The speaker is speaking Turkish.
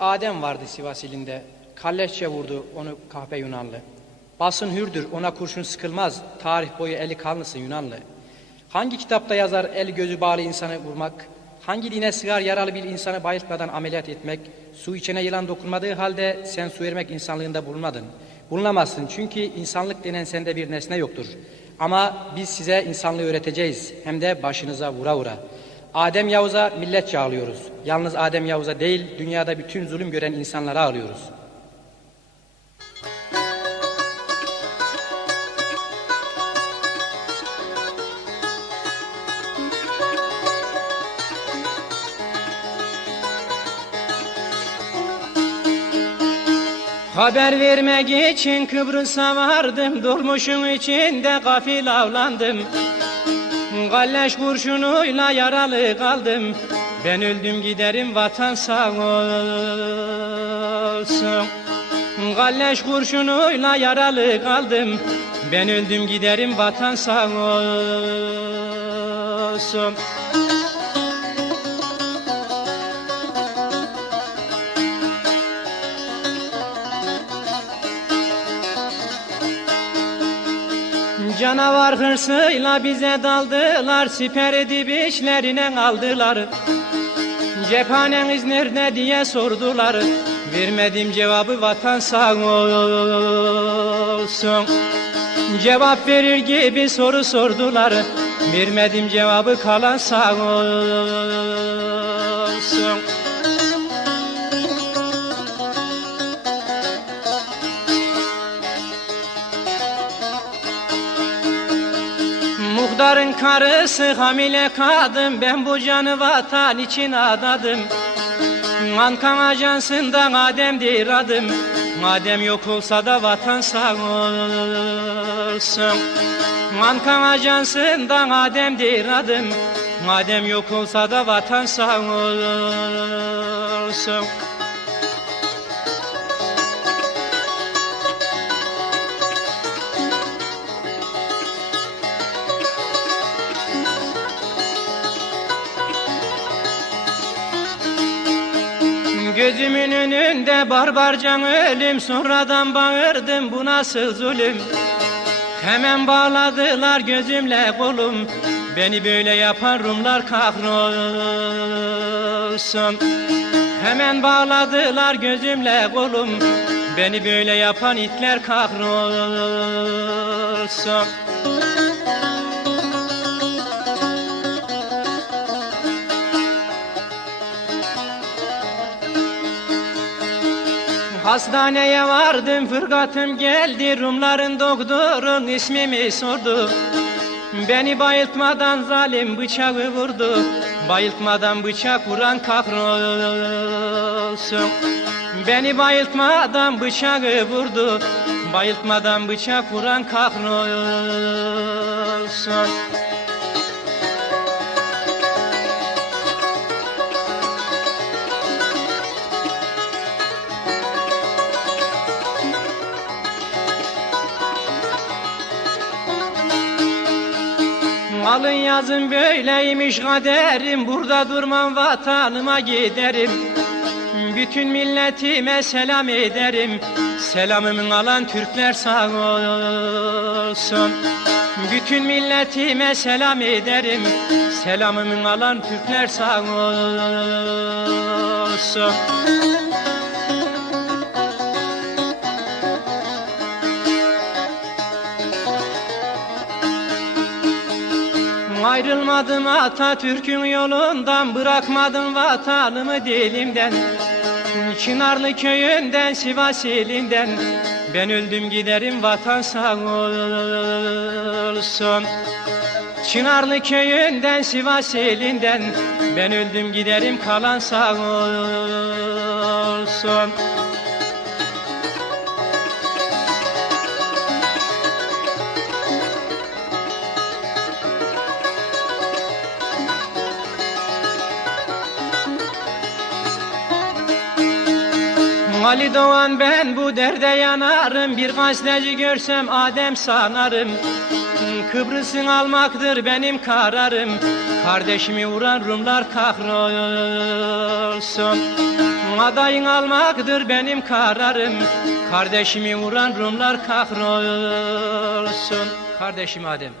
Adem vardı Sivas ilinde. Kalleşçe vurdu onu kahpe Yunanlı. Basın hürdür ona kurşun sıkılmaz. Tarih boyu eli kanlısın Yunanlı. Hangi kitapta yazar el gözü bağlı insanı vurmak? Hangi dine sığar yaralı bir insanı bayıltmadan ameliyat etmek? Su içene yılan dokunmadığı halde sen su vermek insanlığında bulunmadın. Bulunamazsın çünkü insanlık denen sende bir nesne yoktur. Ama biz size insanlığı öğreteceğiz hem de başınıza vura vura. Adem Yavuz'a milletçe ağlıyoruz. Yalnız Adem Yavuz'a değil, dünyada bütün zulüm gören insanlara ağlıyoruz. Haber vermek için Kıbrıs'a vardım Dolmuşun içinde gafil avlandım Galleş kurşunuyla yaralı kaldım. Ben öldüm giderim vatan sağ olsun. Galleş kurşunuyla yaralı kaldım. Ben öldüm giderim vatan sağ olsun Canavar hırsıyla bize daldılar Siper edip işlerine aldılar. Cephaneniz nerede diye sordular. Vermedim cevabı vatan sağ olsun. Cevap verir gibi soru sordular. Vermedim cevabı kalan sağ olsun Muhtarın karısı hamile kadın. Ben bu canı vatan için adadım. Ankan ajansından Adem'dir adım. Madem yok olsa da vatan sağ olsun. Ankan ajansından Adem'dir adım. Madem yok olsa da vatan sağ olsun Gözümün önünde barbarcan ölüm Sonradan bağırdım bu nasıl zulüm? Hemen bağladılar gözümle kolum Beni böyle yapan Rumlar kahrolsun. Hemen bağladılar gözümle kolum Beni böyle yapan itler kahrolsun Hastaneye vardım fırgatım geldi Rumların doktorun ismimi sordu. Beni bayıltmadan zalim bıçağı vurdu. Bayıltmadan bıçak vuran kahrolsun. Beni bayıltmadan bıçağı vurdu. Bayıltmadan bıçak vuran kahrolsun Alın yazın böyleymiş kaderim. Burada durmam vatanıma giderim. Bütün milletime selam ederim. Selamımı alan Türkler sağ olsun. Bütün milletime selam ederim. Selamımı alan Türkler sağ olsun Ayrılmadım Atatürk'ün yolundan Bırakmadım vatanımı dilimden. Çınarlı köyünden Sivas ilinden Ben öldüm giderim vatan sağ olsun. Çınarlı köyünden Sivas ilinden Ben öldüm giderim kalan sağ olsun Ali Doğan ben bu derde yanarım. Bir gazeteci görsem Adem sanarım. Kıbrıs'ın almaktır benim kararım. Kardeşimi vuran Rumlar kahrolsun. Adayın almaktır benim kararım. Kardeşimi vuran Rumlar kahrolsun. Kardeşim Adem